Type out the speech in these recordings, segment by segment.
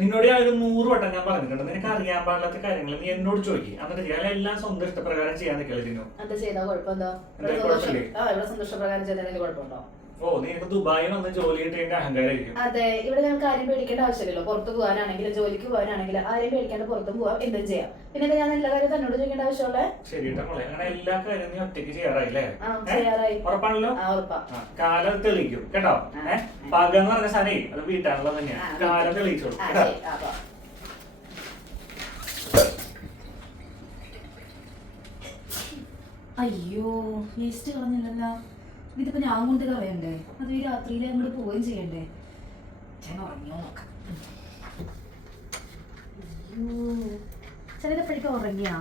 നിന്നോട് ഞാൻ ഒരു 100 വട്ടം ഞാൻ പറഞ്ഞിട്ടുണ്ട്. നിനക്ക് അറിയാൻ പാടില്ലാത്ത കാര്യങ്ങൾ നീ എന്നോട് ചോദിക്കും. എന്നിട്ട് ചെയ്യാൻ എല്ലാം സ്വന്തം ഇഷ്ടപ്രകാരം ചെയ്യാൻ നിൽക്കല്ലേ തിന്നു. എന്താ ചെയ്താ കുഴപ്പം? എന്താ ഇവിടെ സന്തോഷപ്രകാരം ചെയ്തതിന് കുഴപ്പമുണ്ടോ? ഓ, നീക്ക് ദുബായിൽ വന്ന് ജോലി കിട്ടിയതിന്റെ അഹങ്കാരമായിരിക്കും. അതെ, ഇവിടെ ഞങ്ങൾക്ക് ആരും പേടിക്കേണ്ട ആവശ്യമില്ലല്ലോ. പുറത്ത് പോകാനാണെങ്കിലും ജോലിക്ക് പോകാനാണെങ്കിലും ആരെയും പേടിക്കാണ്ട് പുറത്തും പോവാം, എന്തും ചെയ്യാം. പിന്നെ ഞാൻ എല്ലാ കാര്യം തന്നോട് ചോദിക്കേണ്ട ആവശ്യമുള്ളേ. ശരിട്ടാ മോളെ, അങ്ങനെ എല്ലാ കാര്യവും നീ ഒറ്റയ്ക്ക് ചെയ്യാറായില്ലേ? ചെയ്യാറായി. ഉറപ്പാണല്ലോ? കാലം തെളിയിക്കും കേട്ടോ. പക എന്ന് പറഞ്ഞ സാധനേ അത് വീട്ടാണല്ലോ തന്നെയാണ്. കാലം തെളിയിച്ചോളൂ. അയ്യോ, വേസ്റ്റ് കളഞ്ഞില്ലല്ലോ. ഇതിപ്പോ ഞാൻ കൊണ്ട് കളയണ്ടേ? അത് ഈ രാത്രിയിൽ അങ്ങോട്ട് പോവുകയും ചെയ്യണ്ടേ? ഞാൻ ഉറങ്ങിയോ നോക്കാം. അയ്യോ, ചിലപ്പോഴേക്കും ഉറങ്ങിയാ.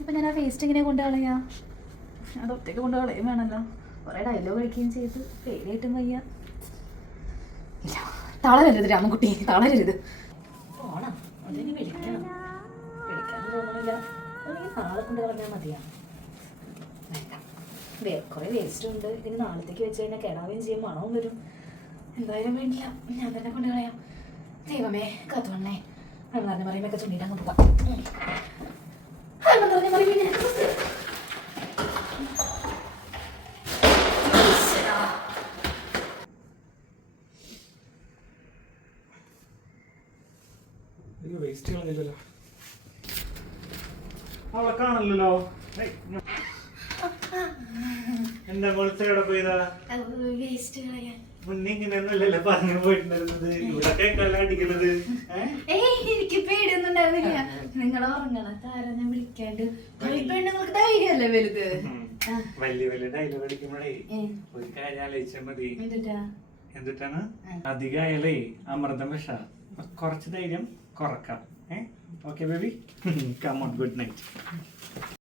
ഇപ്പൊ ഞാൻ ആ വേസ്റ്റ് ഇങ്ങനെ കൊണ്ട് കളയാ? അത് ഒറ്റയ്ക്ക് കൊണ്ട് കളയും വേണല്ലോ. കുറെ ഡയലോഗ് കഴിക്കുകയും ചെയ്ത് പേടിയായിട്ടും വയ്യ. ഇല്ല, തളരരുത് രാമൻകുട്ടി, തളരരുത്. പോണം, അതിനി വിളിക്കണം. വിളിക്കാനും തോന്നുന്നില്ല. നാളെ കൊണ്ട് കളഞ്ഞാൽ മതിയാ. കുറെ വേസ്റ്റ് ഉണ്ട്. ഇതിന് നാളത്തേക്ക് വെച്ച് കഴിഞ്ഞാൽ കേടാവുകയും ചെയ്യും, മണവും വരും. എന്തായാലും വേണ്ടില്ല, ഞാൻ തന്നെ കൊണ്ട് കളയാം. ദൈവമേ കാത്തോണേ. അണ്ണാറിനെ പറയുമ്പൊക്കെ ചുണ്ടിട്ട് അങ്ങ് പോവാം. വേസ്റ്റ് കളഞ്ഞില്ലല്ലോ. അവളെ കാണല്ലോ. എന്താ കൊളത്തേടെ പോയതാ? മുന്നേ ഇങ്ങനെയൊന്നുമല്ലല്ലോ പറഞ്ഞു പോയിട്ടുണ്ടായിരുന്നത്. ഇവിടെ അടിക്കുന്നത്. എനിക്ക് പേടിയൊന്നും ഉണ്ടായിരുന്നില്ല. നിങ്ങളെ ഉറങ്ങണ താരം ഞാൻ വിളിക്കാണ്ട് പെണ്ണുങ്ങൾക്ക് ധൈര്യമല്ലേ വലുത്. വലിയ വലിയ ഡയലോഗ് അടിക്കുമ്പോഴേ ഒരു കാര്യം ആലോചിച്ചാൽ മതി. എന്തിട്ടാണ്? അധികമായാലേ അമൃതം വിഷ. കുറച്ച് ധൈര്യം കുറക്കാം. Okay baby, come on, good night.